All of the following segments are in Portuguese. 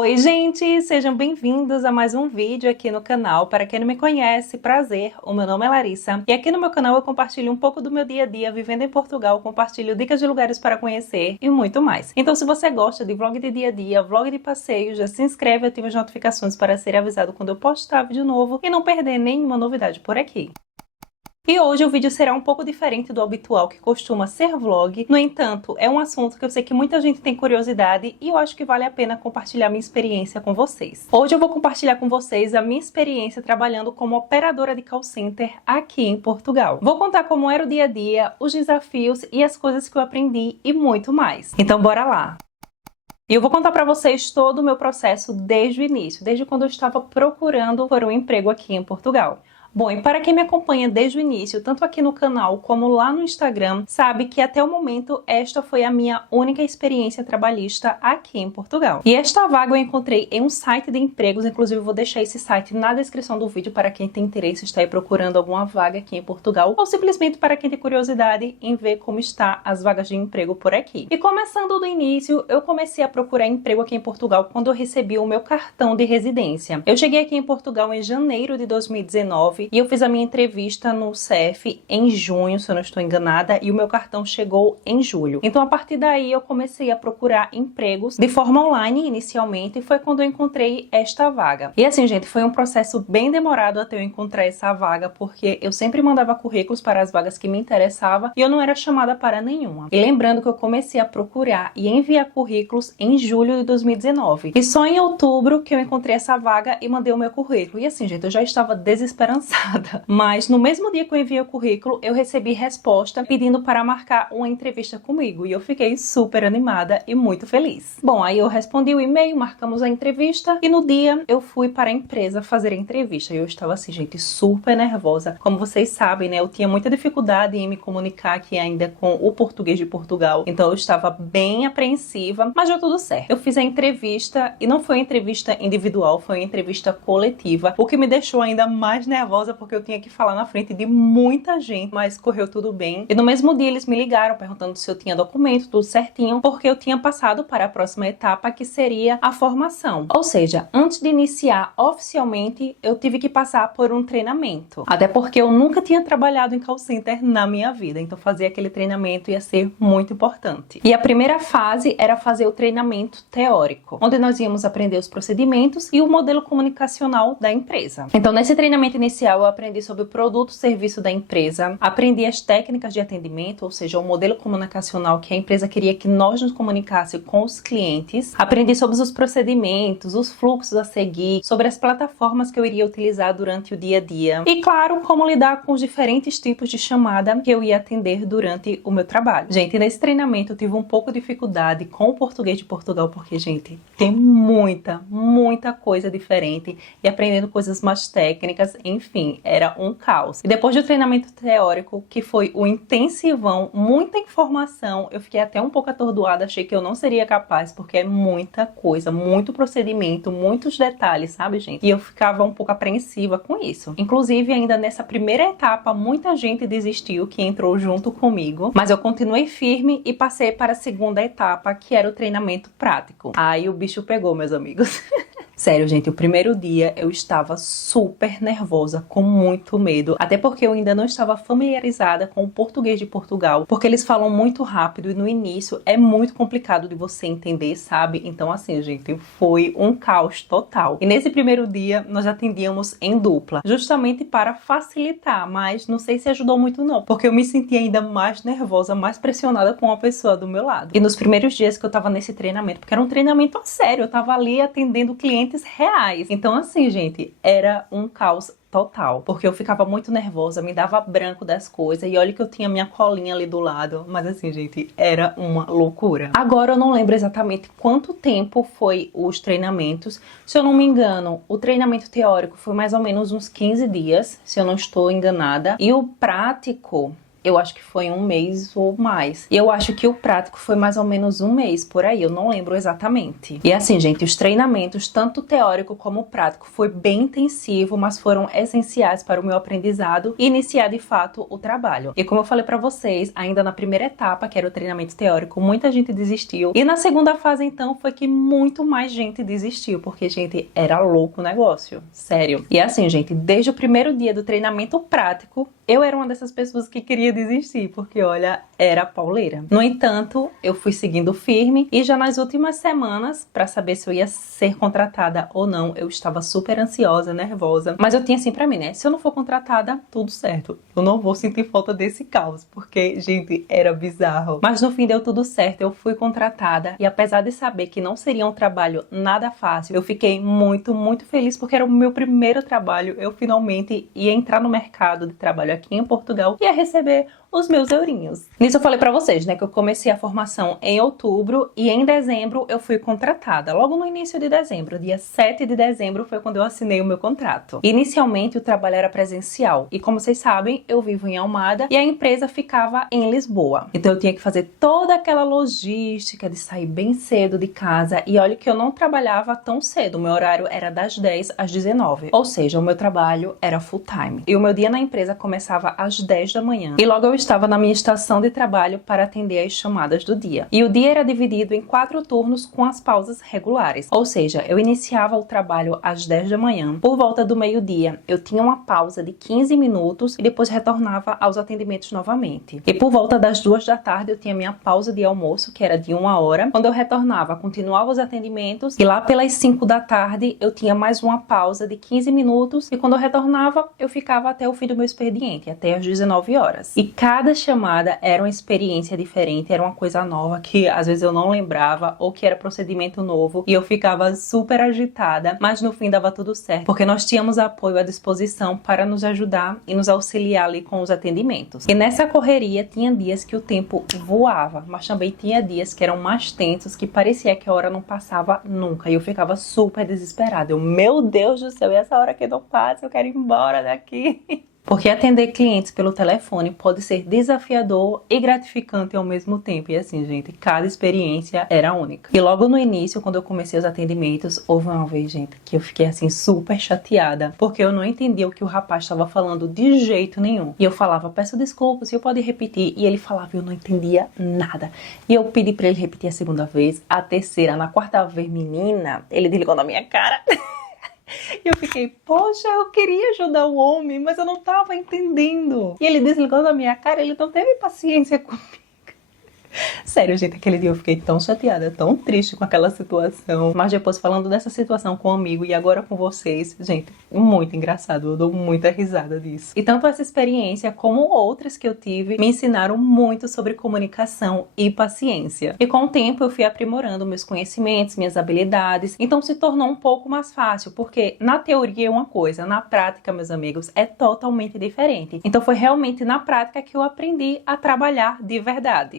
Oi gente, sejam bem-vindos a mais um vídeo aqui no canal. Para quem não me conhece, prazer, o meu nome é Larissa e aqui no meu canal eu compartilho um pouco do meu dia a dia vivendo em Portugal, compartilho dicas de lugares para conhecer e muito mais. Então se você gosta de vlog de dia a dia, vlog de passeio, já se inscreve e ativa as notificações para ser avisado quando eu postar vídeo novo e não perder nenhuma novidade por aqui. E hoje o vídeo será um pouco diferente do habitual, que costuma ser vlog. No entanto, é um assunto que eu sei que muita gente tem curiosidade e eu acho que vale a pena compartilhar minha experiência com vocês. Hoje eu vou compartilhar com vocês a minha experiência trabalhando como operadora de call center aqui em Portugal. Vou contar como era o dia a dia, os desafios e as coisas que eu aprendi e muito mais. Então bora lá! E eu vou contar para vocês todo o meu processo desde o início, desde quando eu estava procurando por um emprego aqui em Portugal. Bom, e para quem me acompanha desde o início, tanto aqui no canal como lá no Instagram, sabe que até o momento esta foi a minha única experiência trabalhista aqui em Portugal. E esta vaga eu encontrei em um site de empregos, inclusive eu vou deixar esse site na descrição do vídeo para quem tem interesse em estar aí procurando alguma vaga aqui em Portugal, ou simplesmente para quem tem curiosidade em ver como está as vagas de emprego por aqui. E começando do início, eu comecei a procurar emprego aqui em Portugal quando eu recebi o meu cartão de residência. Eu cheguei aqui em Portugal em janeiro de 2019, e eu fiz a minha entrevista no CEF em junho, se eu não estou enganada, e o meu cartão chegou em julho. Então, a partir daí, eu comecei a procurar empregos de forma online inicialmente, e foi quando eu encontrei esta vaga. E assim, gente, foi um processo bem demorado até eu encontrar essa vaga, porque eu sempre mandava currículos para as vagas que me interessavam e eu não era chamada para nenhuma. E lembrando que eu comecei a procurar e enviar currículos em julho de 2019. E só em outubro que eu encontrei essa vaga e mandei o meu currículo. E assim, gente, eu já estava desesperançada. Mas no mesmo dia que eu enviei o currículo, eu recebi resposta pedindo para marcar uma entrevista comigo. E eu fiquei super animada e muito feliz. Bom, aí eu respondi o e-mail, marcamos a entrevista e no dia eu fui para a empresa fazer a entrevista. E eu estava assim, gente, super nervosa. Como vocês sabem, né, eu tinha muita dificuldade em me comunicar aqui ainda com o português de Portugal. Então eu estava bem apreensiva, mas deu tudo certo. Eu fiz a entrevista e não foi uma entrevista individual, foi uma entrevista coletiva, o que me deixou ainda mais nervosa porque eu tinha que falar na frente de muita gente, mas correu tudo bem. E no mesmo dia eles me ligaram perguntando se eu tinha documento, tudo certinho, porque eu tinha passado para a próxima etapa, que seria a formação. Ou seja, antes de iniciar oficialmente, eu tive que passar por um treinamento. Até porque eu nunca tinha trabalhado em call center na minha vida, então fazer aquele treinamento ia ser muito importante. E a primeira fase era fazer o treinamento teórico, onde nós íamos aprender os procedimentos e o modelo comunicacional da empresa. Então nesse treinamento inicial eu aprendi sobre o produto e serviço da empresa, aprendi as técnicas de atendimento, ou seja, o modelo comunicacional que a empresa queria que nós nos comunicássemos com os clientes, aprendi sobre os procedimentos, os fluxos a seguir, sobre as plataformas que eu iria utilizar durante o dia a dia e, claro, como lidar com os diferentes tipos de chamada que eu ia atender durante o meu trabalho. Gente, nesse treinamento eu tive um pouco de dificuldade com o português de Portugal, porque, gente, tem muita coisa diferente e aprendendo coisas mais técnicas, enfim, era um caos. E depois do treinamento teórico, que foi o intensivão, muita informação, eu fiquei até um pouco atordoada, achei que eu não seria capaz, porque é muita coisa, muito procedimento, muitos detalhes, sabe, gente? E eu ficava um pouco apreensiva com isso. Inclusive, ainda nessa primeira etapa, muita gente desistiu que entrou junto comigo, mas eu continuei firme e passei para a segunda etapa, que era o treinamento prático. Aí o bicho pegou, meus amigos. Sério, gente, o primeiro dia eu estava super nervosa, com muito medo, até porque eu ainda não estava familiarizada com o português de Portugal, porque eles falam muito rápido e no início é muito complicado de você entender, sabe? Então assim, gente, foi um caos total. E nesse primeiro dia nós atendíamos em dupla, justamente para facilitar, mas não sei se ajudou muito não, porque eu me senti ainda mais nervosa, mais pressionada com a pessoa do meu lado. E nos primeiros dias que eu tava nesse treinamento, porque era um treinamento a sério, eu tava ali atendendo clientes reais. Então assim, gente, era um caos total, porque eu ficava muito nervosa, me dava branco das coisas e olha que eu tinha minha colinha ali do lado, mas assim, gente, era uma loucura. Agora eu não lembro exatamente quanto tempo foi os treinamentos, se eu não me engano, o treinamento teórico foi mais ou menos uns 15 dias, se eu não estou enganada, e o prático eu acho que foi 1 mês ou mais. E eu acho que o prático foi mais ou menos 1 mês, por aí, eu não lembro exatamente. E assim, gente, os treinamentos, tanto teórico como prático, foi bem intensivo, mas foram essenciais para o meu aprendizado e iniciar de fato o trabalho. E como eu falei pra vocês, ainda na primeira etapa, que era o treinamento teórico, muita gente desistiu. E na segunda fase, então, foi que muito mais gente desistiu, porque, gente, era louco o negócio. Sério. E assim, gente, desde o primeiro dia do treinamento prático, eu era uma dessas pessoas que queria desistir, porque olha, era pauleira. No entanto, eu fui seguindo firme e já nas últimas semanas, para saber se eu ia ser contratada ou não, eu estava super ansiosa, nervosa. Mas eu tinha assim pra mim, né? Se eu não for contratada, tudo certo. Eu não vou sentir falta desse caos, porque, gente, era bizarro. Mas no fim deu tudo certo, eu fui contratada e apesar de saber que não seria um trabalho nada fácil, eu fiquei muito, muito feliz porque era o meu primeiro trabalho. Eu finalmente ia entrar no mercado de trabalho aqui em Portugal e ia receber os meus eurinhos. Nisso eu falei pra vocês, né, que eu comecei a formação em outubro e em dezembro eu fui contratada. Logo no início de dezembro, dia 7 de dezembro foi quando eu assinei o meu contrato. Inicialmente o trabalho era presencial e como vocês sabem, eu vivo em Almada e a empresa ficava em Lisboa. Então eu tinha que fazer toda aquela logística de sair bem cedo de casa e olha que eu não trabalhava tão cedo, o meu horário era das 10 às 19. Ou seja, o meu trabalho era full time. E o meu dia na empresa começava às 10 da manhã. E logo eu estava na minha estação de trabalho para atender as chamadas do dia. E o dia era dividido em 4 turnos com as pausas regulares. Ou seja, eu iniciava o trabalho às 10 da manhã. Por volta do meio-dia, eu tinha uma pausa de 15 minutos e depois retornava aos atendimentos novamente. E por volta das 2 da tarde, eu tinha minha pausa de almoço, que era de 1 hora. Quando eu retornava, continuava os atendimentos e lá pelas 5 da tarde, eu tinha mais uma pausa de 15 minutos e quando eu retornava, eu ficava até o fim do meu expediente, até às 19 horas. E cada chamada era uma experiência diferente, era uma coisa nova que às vezes eu não lembrava ou que era procedimento novo e eu ficava super agitada, mas no fim dava tudo certo, porque nós tínhamos apoio à disposição para nos ajudar e nos auxiliar ali com os atendimentos. E nessa correria tinha dias que o tempo voava, mas também tinha dias que eram mais tensos, que parecia que a hora não passava nunca e eu ficava super desesperada. Eu, meu Deus do céu, e essa hora que não passa, eu quero ir embora daqui. Porque atender clientes pelo telefone pode ser desafiador e gratificante ao mesmo tempo. E assim, gente, cada experiência era única. E logo no início, quando eu comecei os atendimentos, houve uma vez, gente, que eu fiquei assim super chateada, porque eu não entendia o que o rapaz estava falando de jeito nenhum. E eu falava, peço desculpas, eu pode repetir? E ele falava, eu não entendia nada. E eu pedi pra ele repetir a segunda vez, a terceira, na quarta vez, menina, ele desligou na minha cara. E eu fiquei, poxa, eu queria ajudar o homem, mas eu não tava entendendo. E ele desligou na minha cara, ele não teve paciência comigo. Sério, gente, aquele dia eu fiquei tão chateada, tão triste com aquela situação. Mas depois falando dessa situação com um amigo e agora com vocês, gente, muito engraçado, eu dou muita risada disso. E tanto essa experiência como outras que eu tive me ensinaram muito sobre comunicação e paciência. E com o tempo eu fui aprimorando meus conhecimentos, minhas habilidades, então se tornou um pouco mais fácil, porque na teoria é uma coisa, na prática, meus amigos, é totalmente diferente. Então foi realmente na prática que eu aprendi a trabalhar de verdade.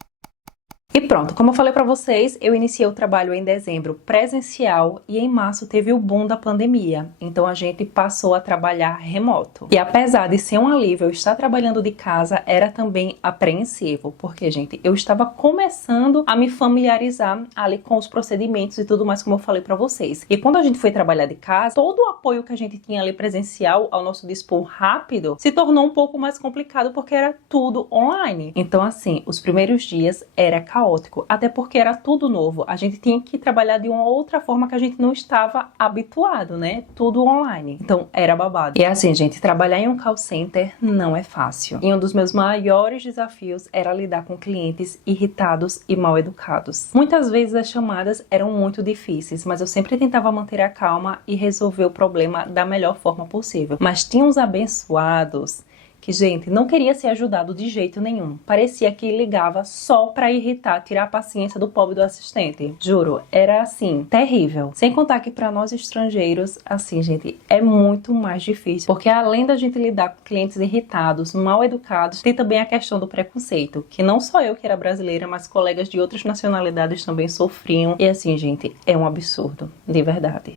E pronto, como eu falei pra vocês, eu iniciei o trabalho em dezembro presencial e em março teve o boom da pandemia, então a gente passou a trabalhar remoto. E apesar de ser um alívio eu estar trabalhando de casa, era também apreensivo, porque, gente, eu estava começando a me familiarizar ali com os procedimentos e tudo mais, como eu falei pra vocês. E quando a gente foi trabalhar de casa, todo o apoio que a gente tinha ali presencial ao nosso dispor rápido se tornou um pouco mais complicado porque era tudo online. Então, assim, os primeiros dias era caótico, até porque era tudo novo. A gente tinha que trabalhar de uma outra forma que a gente não estava habituado, né? Tudo online. Então, era babado. E assim, gente, trabalhar em um call center não é fácil. E um dos meus maiores desafios era lidar com clientes irritados e mal educados. Muitas vezes as chamadas eram muito difíceis, mas eu sempre tentava manter a calma e resolver o problema da melhor forma possível. Mas tinha uns abençoados que, gente, não queria ser ajudado de jeito nenhum. Parecia que ligava só pra irritar, tirar a paciência do pobre do assistente. Juro, era assim, terrível. Sem contar que pra nós estrangeiros, assim, gente, é muito mais difícil. Porque além da gente lidar com clientes irritados, mal educados, tem também a questão do preconceito. Que não só eu que era brasileira, mas colegas de outras nacionalidades também sofriam. E assim, gente, é um absurdo, de verdade.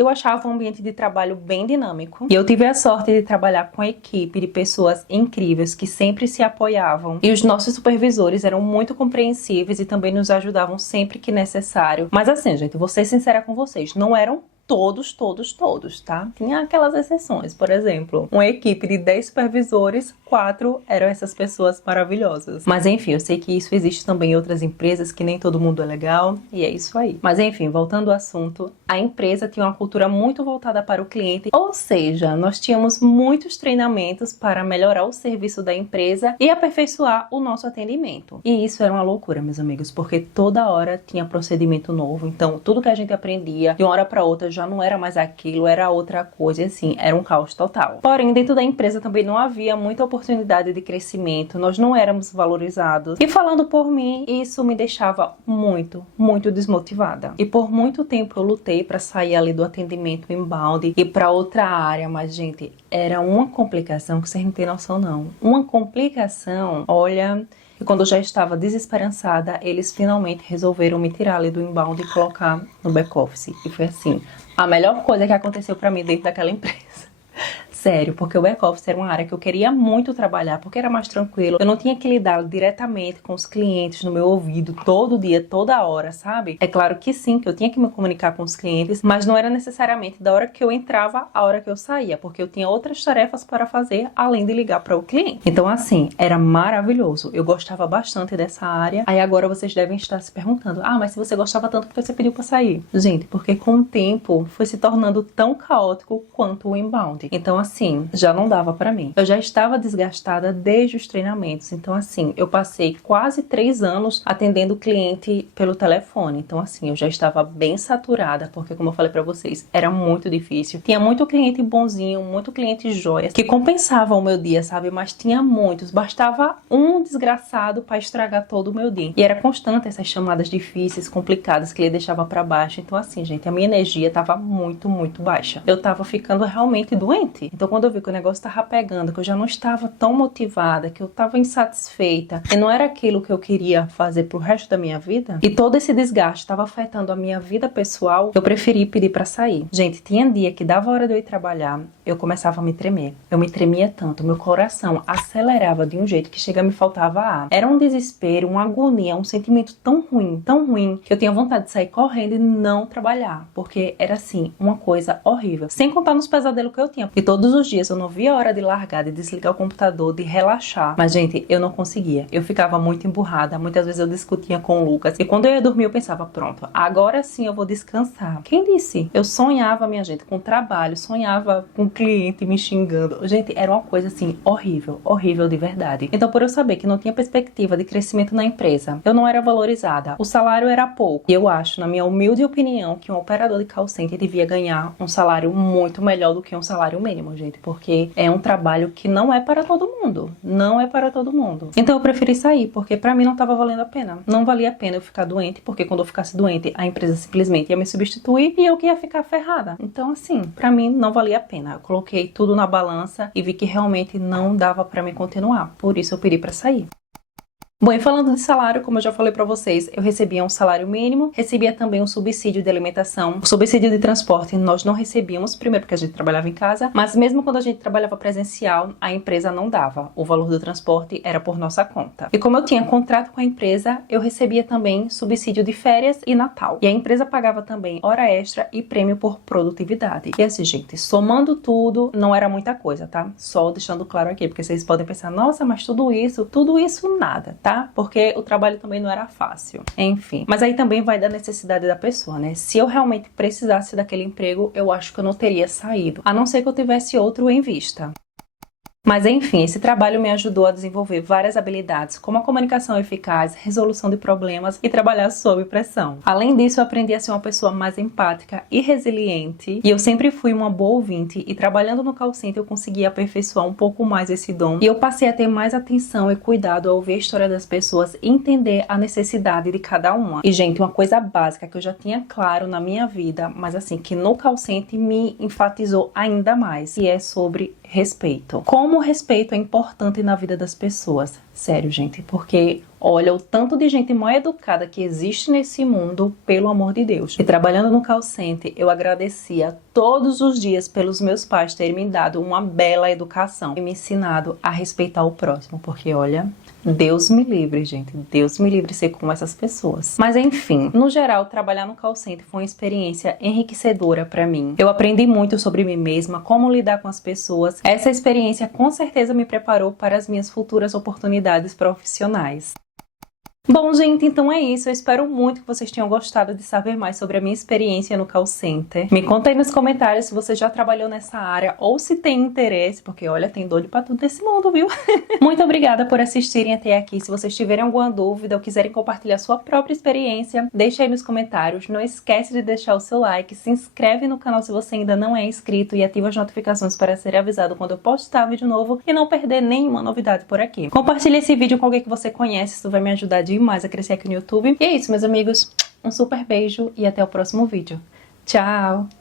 Eu achava um ambiente de trabalho bem dinâmico e eu tive a sorte de trabalhar com a equipe de pessoas incríveis que sempre se apoiavam, e os nossos supervisores eram muito compreensíveis e também nos ajudavam sempre que necessário. Mas assim, gente, vou ser sincera com vocês, não eram todos, tá? Tinha aquelas exceções, por exemplo, uma equipe de 10 supervisores, 4 eram essas pessoas maravilhosas. Mas enfim, eu sei que isso existe também em outras empresas, que nem todo mundo é legal, e é isso aí. Mas enfim, voltando ao assunto, a empresa tinha uma cultura muito voltada para o cliente, ou seja, nós tínhamos muitos treinamentos para melhorar o serviço da empresa e aperfeiçoar o nosso atendimento. E isso era uma loucura, meus amigos, porque toda hora tinha procedimento novo, então tudo que a gente aprendia, de uma hora para outra, já não era mais aquilo, era outra coisa, e assim, era um caos total. Porém, dentro da empresa também não havia muita oportunidade de crescimento, nós não éramos valorizados. E falando por mim, isso me deixava muito desmotivada. E por muito tempo eu lutei para sair ali do atendimento inbound e para outra área, mas gente, era uma complicação que vocês não têm noção não. Uma complicação, olha... E quando eu já estava desesperançada, eles finalmente resolveram me tirar ali do inbound e colocar no back-office. E foi assim, a melhor coisa que aconteceu pra mim dentro daquela empresa. Sério, porque o back-office era uma área que eu queria muito trabalhar, porque era mais tranquilo. Eu não tinha que lidar diretamente com os clientes no meu ouvido todo dia, toda hora, sabe? É claro que sim, que eu tinha que me comunicar com os clientes, mas não era necessariamente da hora que eu entrava à hora que eu saía, porque eu tinha outras tarefas para fazer além de ligar para o cliente. Então assim, era maravilhoso. Eu gostava bastante dessa área. Aí agora vocês devem estar se perguntando, ah, mas se você gostava tanto, por que você pediu para sair? Gente, porque com o tempo foi se tornando tão caótico quanto o inbound. Então assim, já não dava pra mim. Eu já estava desgastada desde os treinamentos. Então assim, eu passei quase 3 anos atendendo o cliente pelo telefone. Então assim, eu já estava bem saturada, porque como eu falei pra vocês, era muito difícil. Tinha muito cliente bonzinho, muito cliente joia, que compensava o meu dia, sabe? Mas tinha muitos. Bastava um desgraçado pra estragar todo o meu dia. E era constante essas chamadas difíceis, complicadas, que ele deixava pra baixo. Então assim, gente, a minha energia tava muito baixa. Eu tava ficando realmente doente. Então quando eu vi que o negócio tava pegando, que eu já não estava tão motivada, que eu tava insatisfeita, e não era aquilo que eu queria fazer pro resto da minha vida, e todo esse desgaste tava afetando a minha vida pessoal, eu preferi pedir pra sair. Gente, tinha dia que dava hora de eu ir trabalhar, eu começava a me tremer. Eu me tremia tanto, meu coração acelerava de um jeito que chega a me faltava ar. Era um desespero, uma agonia, um sentimento tão ruim, que eu tinha vontade de sair correndo e não trabalhar, porque era assim, uma coisa horrível. Sem contar nos pesadelos que eu tinha, e todos os dias eu não via a hora de largar, de desligar o computador, de relaxar. Mas, gente, eu não conseguia. Eu ficava muito emburrada. Muitas vezes eu discutia com o Lucas. E quando eu ia dormir, eu pensava, pronto, agora sim eu vou descansar. Quem disse? Eu sonhava, minha gente, com trabalho. Sonhava com o cliente me xingando. Gente, era uma coisa, assim, horrível de verdade. Então, por eu saber que não tinha perspectiva de crescimento na empresa, eu não era valorizada. O salário era pouco. E eu acho, na minha humilde opinião, que um operador de call center devia ganhar um salário muito melhor do que um salário mínimo, gente, porque é um trabalho que não é para todo mundo. Não é para todo mundo. Então eu preferi sair, porque pra mim não tava valendo a pena. Não valia a pena eu ficar doente, porque quando eu ficasse doente, a empresa simplesmente ia me substituir e eu que ia ficar ferrada. Então assim, pra mim não valia a pena. Eu coloquei tudo na balança e vi que realmente não dava pra mim continuar. Por isso eu pedi pra sair. Bom, e falando de salário, como eu já falei pra vocês, eu recebia um salário mínimo, recebia também um subsídio de alimentação, o subsídio de transporte nós não recebíamos, primeiro porque a gente trabalhava em casa, mas mesmo quando a gente trabalhava presencial, a empresa não dava, o valor do transporte era por nossa conta. E como eu tinha contrato com a empresa, eu recebia também subsídio de férias e Natal. E a empresa pagava também hora extra e prêmio por produtividade. E assim, gente, somando tudo, não era muita coisa, tá? Só deixando claro aqui, porque vocês podem pensar, nossa, mas tudo isso nada, tá? Porque o trabalho também não era fácil. Enfim. Mas aí também vai da necessidade da pessoa, né? Se eu realmente precisasse daquele emprego, eu acho que eu não teria saído. A não ser que eu tivesse outro em vista. Mas enfim, esse trabalho me ajudou a desenvolver várias habilidades, como a comunicação eficaz, resolução de problemas e trabalhar sob pressão. Além disso, eu aprendi a ser uma pessoa mais empática e resiliente, e eu sempre fui uma boa ouvinte, e trabalhando no call center eu consegui aperfeiçoar um pouco mais esse dom, e eu passei a ter mais atenção e cuidado ao ouvir a história das pessoas e entender a necessidade de cada uma. E gente, uma coisa básica que eu já tinha claro na minha vida, mas assim, que no call center me enfatizou ainda mais, e é sobre respeito. Como o respeito é importante na vida das pessoas. Sério, gente, porque Olha o tanto de gente mal educada que existe nesse mundo, pelo amor de Deus. E trabalhando no call center, eu agradecia todos os dias pelos meus pais terem me dado uma bela educação e me ensinado a respeitar o próximo, porque olha, Deus me livre, gente. Deus me livre de ser como essas pessoas. Mas enfim, no geral, trabalhar no call center foi uma experiência enriquecedora pra mim. Eu aprendi muito sobre mim mesma, como lidar com as pessoas. Essa experiência com certeza me preparou para as minhas futuras oportunidades profissionais. Bom, gente, então é isso. Eu espero muito que vocês tenham gostado de saber mais sobre a minha experiência no call center. Me conta aí nos comentários se você já trabalhou nessa área ou se tem interesse, porque olha, tem doido pra tudo nesse mundo, viu? Muito obrigada por assistirem até aqui. Se vocês tiverem alguma dúvida ou quiserem compartilhar sua própria experiência, deixa aí nos comentários. Não esquece de deixar o seu like, se inscreve no canal se você ainda não é inscrito e ativa as notificações para ser avisado quando eu postar vídeo novo e não perder nenhuma novidade por aqui. Compartilhe esse vídeo com alguém que você conhece, isso vai me ajudar demais a crescer aqui no YouTube. E é isso, meus amigos. Um super beijo e até o próximo vídeo. Tchau!